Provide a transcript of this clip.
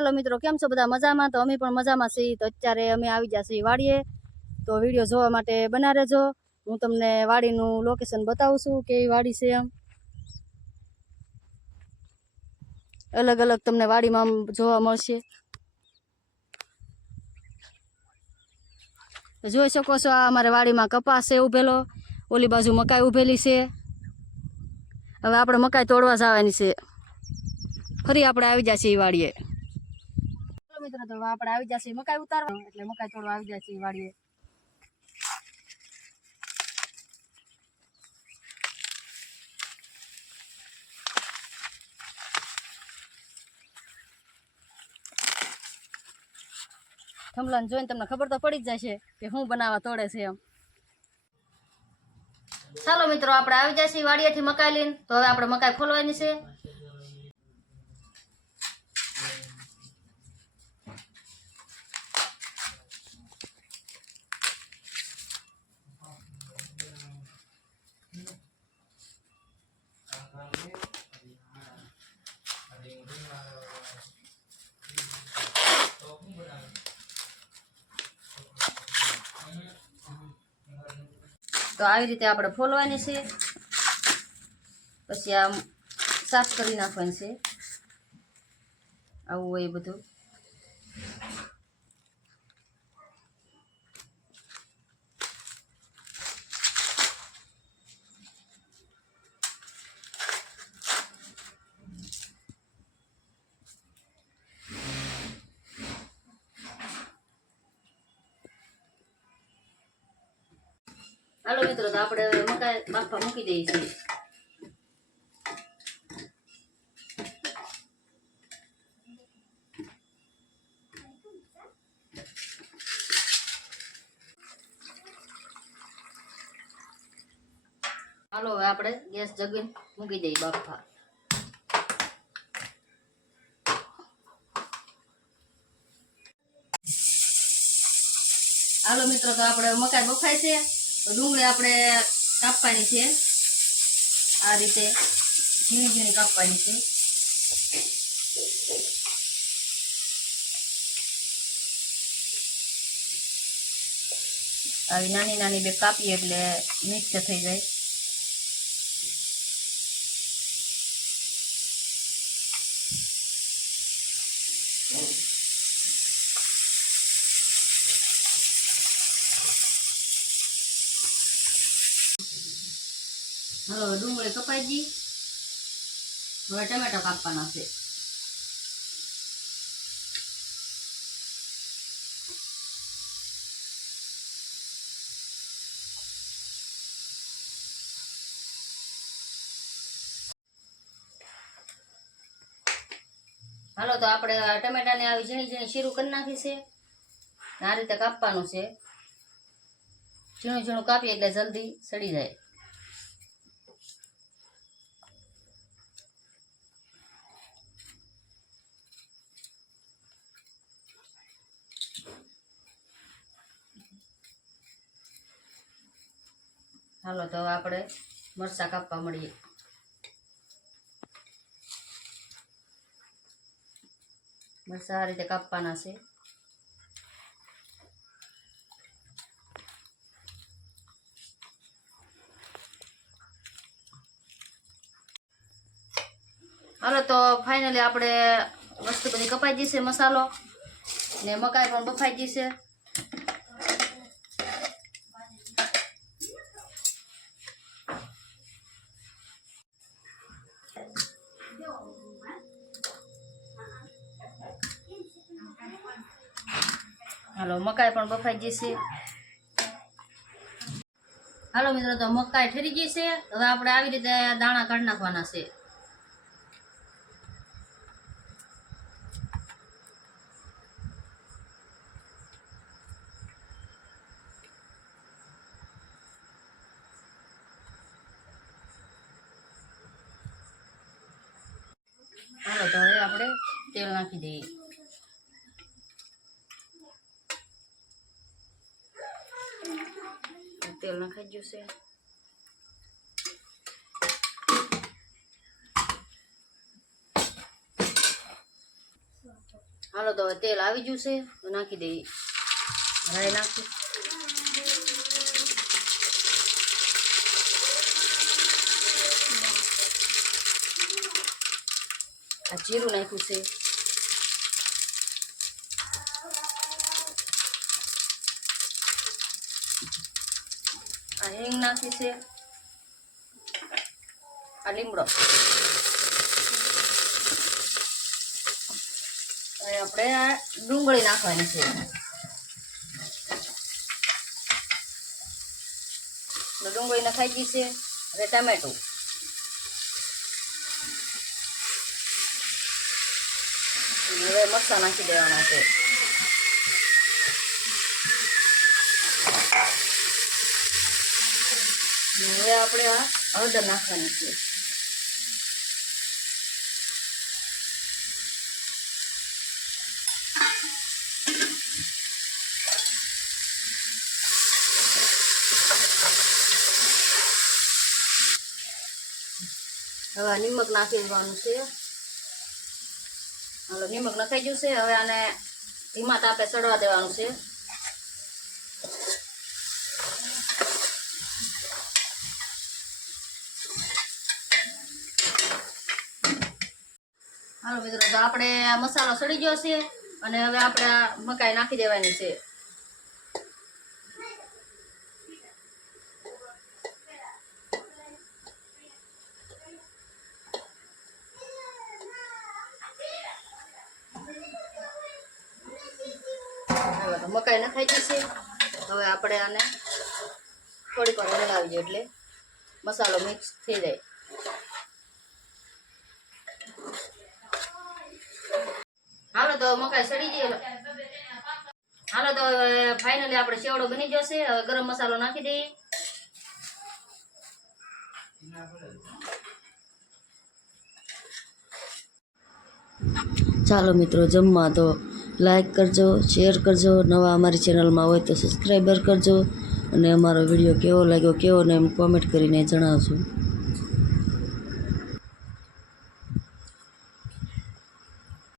હાલો મિત્રો, કેમ છો બધા? મજામાં? તો અમે પણ મજામાં છીએ. તો અત્યારે અમે આવી ગયા છીએ વાડીએ. તો વીડિયો જોવા માટે બના રહેજો. હું તમને વાડીનું લોકેશન બતાવું છું કેવી વાડી છે એમ. અલગ અલગ તમને વાડીમાં જોવા મળશે. જોઈ શકો છો, આ અમારે વાડીમાં કપાસ છે ઉભેલો. ઓલી બાજુ મકાઈ ઉભેલી છે. હવે આપણે મકાઈ તોડવા જવાની છે. ફરી આપણે આવી જશે એ વાડીએ. ચાલો તો આપણે આવી જશે. મકાઈ ઉતારવા એટલે મકાઈ તોડવા આવી જશે વાડીએ. થમલાને જોઈને તમને ખબર તો પડી જ જશે કે શું બનાવવા તોડે છે એમ. ચાલો મિત્રો, આપણે આવી જશે વાડીએથી મકાઈ લઈને. તો હવે આપણે મકાઈ ખોલવાની છે. તો આવી રીતે આપણે ફોલવાની છે. પછી આમ સાફ કરી નાખવાની છે. આવું હોય બધું. હાલો મિત્રો, તો આપણે હવે મકાઈ, બાફા મૂકી દઈએ છીએ. હાલો, હવે આપણે ગેસ જગીને મૂકી દઈએ બાફા. હાલો મિત્રો, તો આપણે મકાઈ બફાય છે. ડુંગળી આપણે કાપવાની છે. આ રીતે ઝીણી ઝીણી કાપવાની છે. આવી નાની નાની બે કાપીએ એટલે મિક્સ થઈ જાય. હવે ડુંગળી કપાઈ ગઈ. હવે ટમેટા કાપવાના છે. હાલો, તો આપણે ટમેટાને આવી ઝીણી ઝીણી શીરું કરી નાખી છે. આ રીતે કાપવાનું છે. ઝીણું ઝીણું કાપીએ એટલે જલ્દી સડી જાય. હાલો, તો આપણે મરચાં કાપવા મળીએ. મરચાં આ રીતે કાપવાના છે. હાલો, તો ફાઇનલી આપણે વસ્તુ બધી કપાઈ જશે મસાલો. ને મકાઈ પણ બફાઈ જશે હાલો, મકાઈ પણ બફાઈ જશે હાલો મિત્રો, તો મકાઈ ઠરી ગઈ છે. હવે આપણે આવી રીતે દાણા કાઢી નાખવાના છે. હાલો, તો હવે આપણે તેલ નાખી દઈએ. તેલ નખાઈ ગયું છે હાલો તો તેલ આવી ગયું છે તો નાખી દઈએ રાઈ નાખી આ જીરું નાખ્યું છે આ હિંગ નાખી છે આ લીમડો હવે આપણે આ ડુંગળી નાખવાની છે ડુંગળી નખાઈ ગઈ છે હવે ટમેટું હવે મરચાં નાખી દેવાના છે હવે આપણે આ હળદર નાખવાની છે. હવે નિમક નાખી દેવાનું છે. નિમક નખાઈ ગયું છે. હવે આને ધીમા તાપે ચડવા દેવાનું છે. હાલો મિત્રો, તો આપણે આ મસાલો સડી ગયો છે અને હવે આપણે આ મકાઈ નાખી દેવાની છે. મકાઈ નખાઈ છે. હવે આપણે આને થોડીક વાર હલાવીએ એટલે મસાલો મિક્સ થઈ જાય. તો મકાઈ સડી ગઈ. હાલો તો ફાઇનલી આપણે સેવડો બની જશે હવે ગરમ મસાલો નાખી દઈએ. ચાલો મિત્રો, જમવા તો લાઈક કરજો શેર કરજો. નવા અમારી ચેનલમાં હોય તો સબસ્ક્રાઈબર કરજો. અને અમારો વીડિયો કેવો લાગ્યો, કેવો ને એમ કોમેન્ટ કરીને જણાવજો.